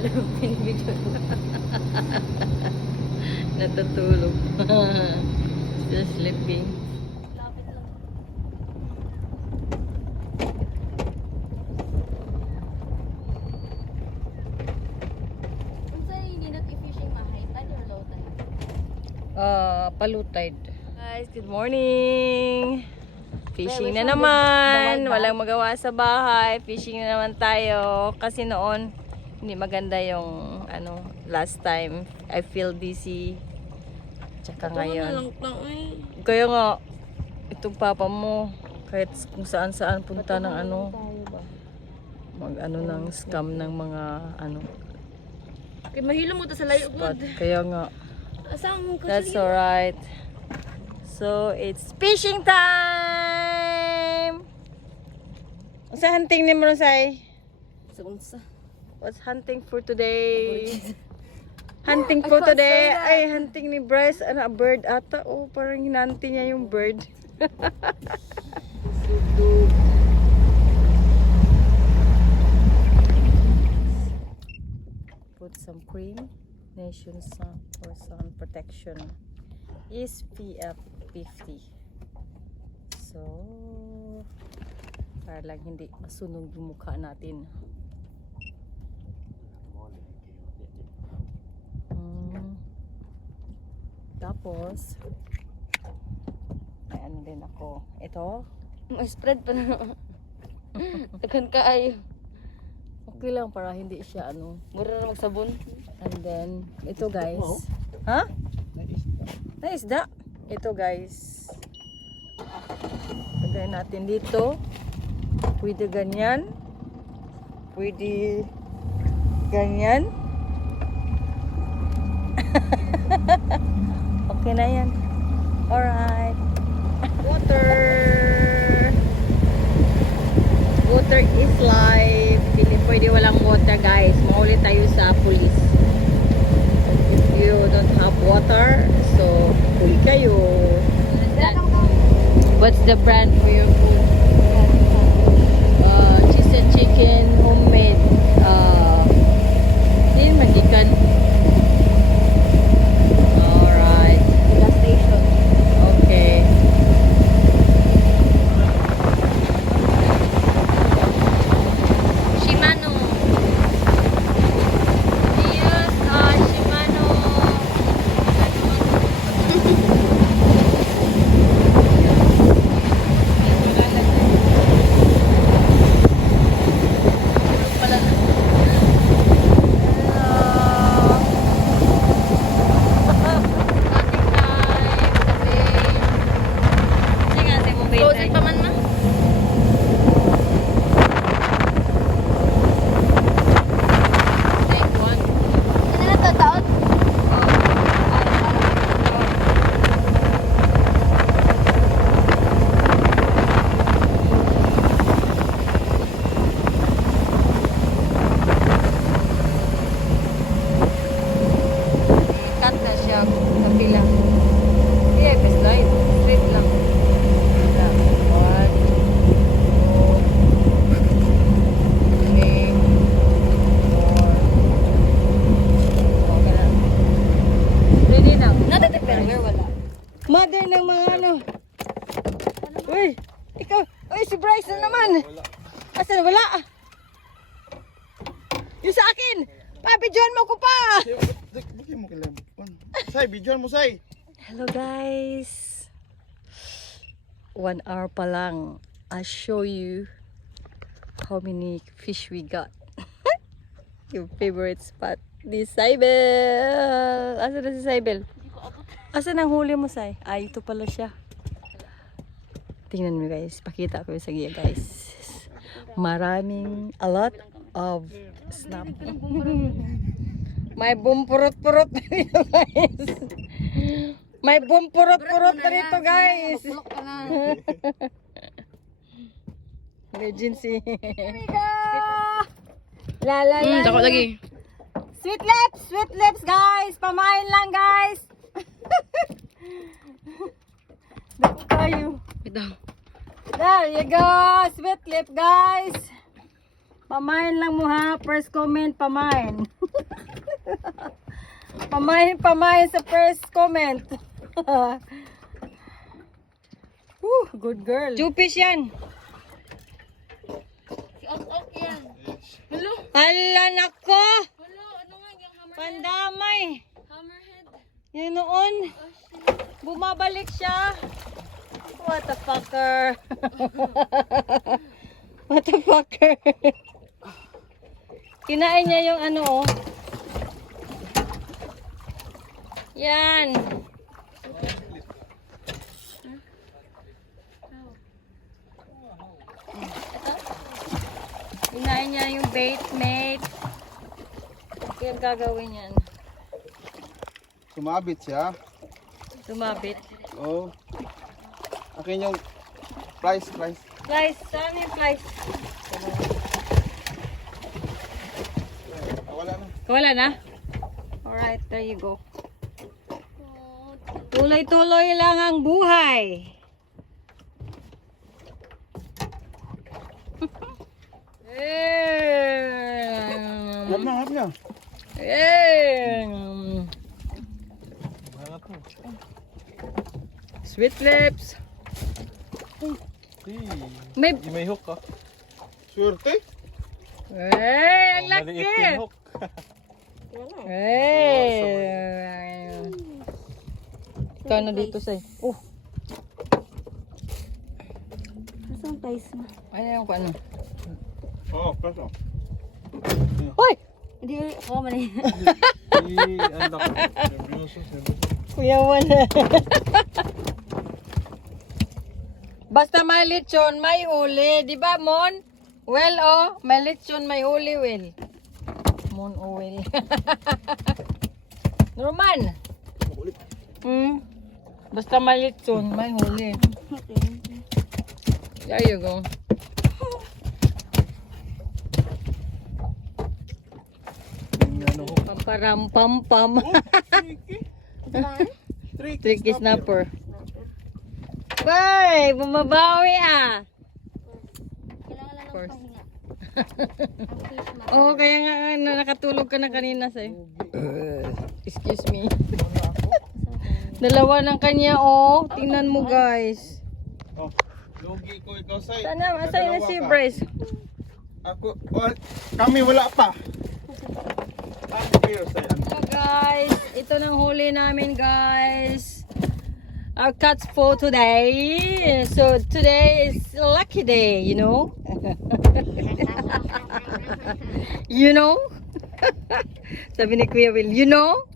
Alam, pinibidyo. Natutulog. Still sleeping. Lapit lang. Kung saan hindi nag-fishing high tide or low tide? Palutide. Guys, good morning! Fishing na naman! Walang magawa sa bahay. Fishing na naman tayo. Kasi noon, hindi maganda yung last time. I feel dizzy. Tsaka ngayon. Kaya nga, itong papa mo, kahit kung saan-saan punta ng ng scam ng mga Kaya mahilo mo to sa layo spot. good. Kaya nga. Asang ko That's alright. So, it's fishing time! Sa hunting ni mo say? Sa What's hunting for today? Hunting for today. Ay, hunting ni Bryce. Bird ata. Oh, parang hinanti niya yung bird. Put some cream. Nation sun or sun protection is PF 50. So, para lang hindi masunog yung mukha natin. Tapos, may din ako. Ito. may spread pa na. Tagan ka ay. Okay lang para hindi siya Mura na magsabon. And then, ito guys. Ha? Naisda. Ito guys. Lagay natin dito. Pwede ganyan. Pwede ganyan. Okay na yan. Alright. Water. Water is life. Pwede walang water guys. Mahuli tayo sa police. If you don't have water, so huli kayo. What's the brand for your food? Cheese and chicken, homemade. Din magikan. Alright. Gas station. Okay. Shimano. Yes, Shimano. Close pa man ma. Ano na to taon? Cut na siya kapila. Yeah, best line. Straight lang. One, two, three, four. Okay na. Ready na. Natatipernger wala. Mother ng mga Uy! Ikaw! Uy, si Bryce na naman! Asan? Wala! Yung sa akin! Pabidyoan mo ko pa! Bakit mo kailangan? Say, bidyoan mo, say! Hello guys! 1 hour pa lang. I'll show you how many fish we got. Your favorite spot. Di Saibel! Asan na si Saibel? Asan ang huli mo, Sai? Ay, ito pala siya. Tingnan mo guys. Pakita ko sa giya guys. A lot of snap. May bumpurot-purot na dito guys. May bumpurot-purot na dito guys. Emergency. Here we go! La la la. Dako lagi. Sweet lips guys. Pamain lang guys. Dako kayo. Bitaw. There you go. Sweet lip guys. Pamain lang mo ha. First comment, pamain. Pamahin sa first comment. Woo, good girl. 2 fish yan. Si Ok yan. Hello? Hala nako. Hello, ano nga yung hammerhead? Pandamay. Hammerhead? Yan noon. Oh, shit. Bumabalik siya. What the fucker. What the fucker. Kinain niya yung ano oh. Yan. Kinain niya yung bait mate. Kaya gagawin yan. Sumabit siya. Sumabit. Oh. Akin yung price. Slice. Saan yung slice? Wala na. Wala na? Alright, there you go. Tuloy-tuloy lang ang buhay. Harap na. Sweet lips. May hook ka. Swerte. ang laki. Maliit yung hook. Kano dito sa'yo? Oh, Nasaan guys? ano yung ano? Oh, peso. Hoy! Hindi ako man eh. Anak ko. Kuya wala. Basta may lechon, may huli. Di ba, Mon? Well, oh. May lechon, may huli, well. Mon, oh, well. Norman. Basta may lechon, may huli. There you go. Pamparam-pam-pam. Tricky snapper. Bye! Bumabawi ah! Kailangan lang ng course. pahinga. Ang fish man. Oo, kaya nga nakatulog ka na kanina sa'yo. Excuse me. Dalawa ng kanya oh. Tingnan mo guys. Oh, lugi ko ikaw say. Sana masaya na si Bryce. Ako, kami wala pa. Ako kayo say. So guys, ito nang huli namin guys. Our cuts for today. So today is a lucky day, you know. You know? Sabi ni Kuya Will, you know?